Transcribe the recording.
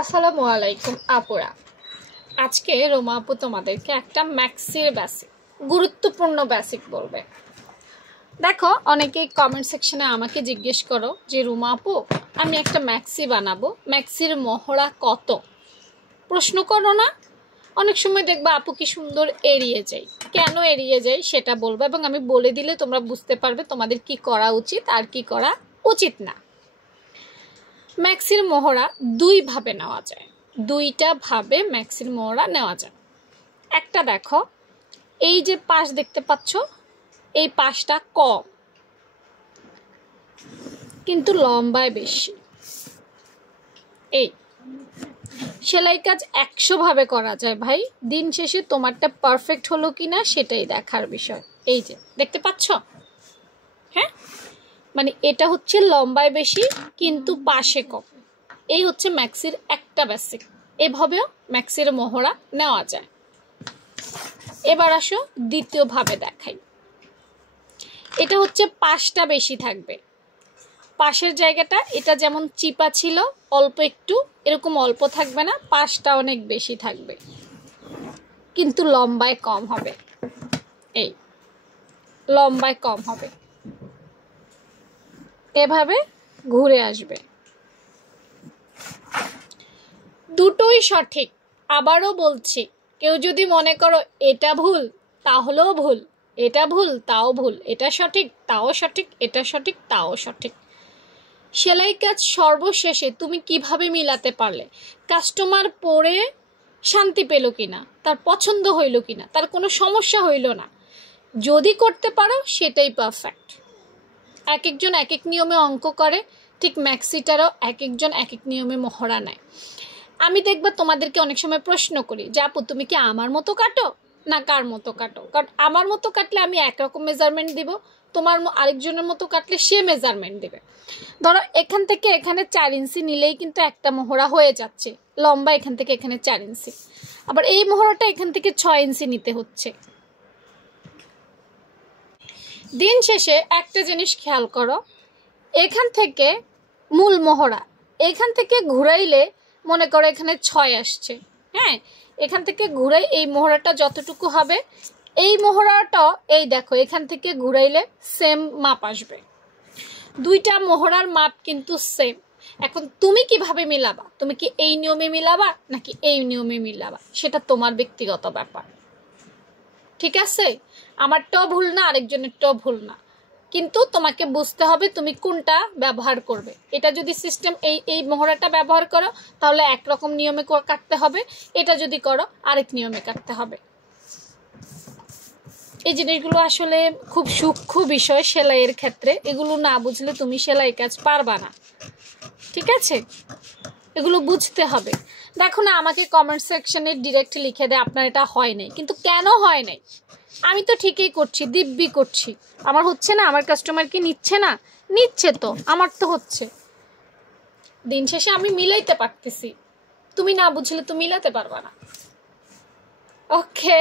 আসসালামু আলাইকুম আপুরা। আজকে রোমা আপু তোমাদেরকে একটা ম্যাক্সির বেসিক, গুরুত্বপূর্ণ বেসিক বলবে। দেখো, অনেকেই কমেন্ট সেকশনে আমাকে জিজ্ঞেস করো যে রোমা আপু, আমি একটা ম্যাক্সি বানাবো, ম্যাক্সির মহড়া কত? প্রশ্ন করো না? অনেক সময় দেখবা আপু কি সুন্দর এড়িয়ে যাই। কেন এড়িয়ে যাই সেটা বলবো, এবং আমি বলে দিলে তোমরা বুঝতে পারবে তোমাদের কি করা উচিত আর কি করা উচিত না। ম্যাক্সির মহড়া দুইভাবে নেওয়া যায়, দুইটা ভাবে ম্যাক্সির মহড়া নেওয়া যায়। একটা দেখো, এই যে পাশ দেখতে পাচ্ছ, এই পাশটা কম কিন্তু লম্বায় বেশি। এই সেলাই কাজ 100 ভাবে করা যায় ভাই, দিন শেষে তোমারটা পারফেক্ট হলো কিনা সেটাই দেখার বিষয়। এই যে দেখতে পাচ্ছ, হ্যাঁ, মানে এটা হচ্ছে লম্বায় বেশি কিন্তু পাশে কম। এই হচ্ছে ম্যাক্সির একটা বেসিক। এভাবেও ম্যাক্সির মহড়া নেওয়া যায়। এবার আসো দ্বিতীয় ভাবে দেখাই। এটা হচ্ছে পাশটা বেশি থাকবে, পাশের জায়গাটা এটা যেমন চিপা ছিল অল্প একটু, এরকম অল্প থাকবে না, পাশটা অনেক বেশি থাকবে কিন্তু লম্বায় কম হবে। এই লম্বায় কম হবে, এভাবে ঘুরে আসবে। দুটোই সঠিক। আবারও বলছি, কেউ যদি মনে করো এটা ভুল তাহলেও ভুল, এটা ভুল তাও ভুল, এটা সঠিক তাও সঠিক, এটা সঠিক তাও সঠিক। সেলাই কাজ সর্বশেষে তুমি কিভাবে মিলাতে পারলে, কাস্টমার পরে শান্তি পেল কিনা, তার পছন্দ হইল কিনা, তার কোনো সমস্যা হইল না, যদি করতে পারো সেটাই পারফেক্ট। এক একজন এক এক নিয়মে অঙ্ক করে, ঠিক ম্যাক্সিটারও এক একজন এক এক নিয়মে মহড়া নেয়। আমি দেখবা তোমাদেরকে অনেক সময় প্রশ্ন করি যে আপু তুমি কি আমার মতো কাটো না কার মতো কাটো? কারণ আমার মতো কাটলে আমি একরকম মেজারমেন্ট দিব, তোমার আরেকজনের মতো কাটলে সে মেজারমেন্ট দেবে। ধরো এখান থেকে এখানে 4 ইঞ্চি নিলেই কিন্তু একটা মহড়া হয়ে যাচ্ছে, লম্বা এখান থেকে এখানে 4 ইঞ্চি, আবার এই মহড়াটা এখান থেকে 6 ইঞ্চি নিতে হচ্ছে। দিন শেষে একটা জিনিস খেয়াল করো, এখান থেকে মূল মহড়া এখান থেকে ঘুরাইলে মনে করো এখানে 6 আসছে, হ্যাঁ, এখান থেকে ঘুরাই এই মহড়াটা যতটুকু হবে, এই মহড়াটা এই দেখো এখান থেকে ঘুরাইলে সেম মাপ আসবে। দুইটা মহড়ার মাপ কিন্তু সেম। এখন তুমি কিভাবে মিলাবা, তুমি কি এই নিয়মে মিলাবা নাকি এই নিয়মে মিলাবা, সেটা তোমার ব্যক্তিগত ব্যাপার। ঠিক আছে, আমারটাও ভুল না, আরেকজনেরটাও ভুল না, কিন্তু তোমাকে বুঝতে হবে তুমি কোনটা ব্যবহার করবে। এটা যদি সিস্টেম এই মহড়াটা ব্যবহার করো তাহলে একরকম নিয়মে কাটতে হবে, এটা যদি করো আরেক নিয়মে কাটতে হবে। এই জিনিসগুলো আসলে খুব সূক্ষ্ম বিষয় সেলাইয়ের ক্ষেত্রে, এগুলো না বুঝলে তুমি সেলাই কাজ পারবা না। ঠিক আছে, এগুলো বুঝতে হবে। দেখো না, আমাকে কমেন্ট সেকশনে ডিরেক্ট লিখে দেয় আপনার এটা হয় নাই, কিন্তু কেন হয় নাই? আমি তো ঠিকই করছি, দিব্যি করছি, আমার হচ্ছে না? আমার কাস্টমার কি নিচ্ছে না? নিচ্ছে তো, আমার তো হচ্ছে। দিন শেষে আমি মিলাইতে পারতেছি, তুমি না বুঝলে তো মিলাতে পারবা না। ওকে।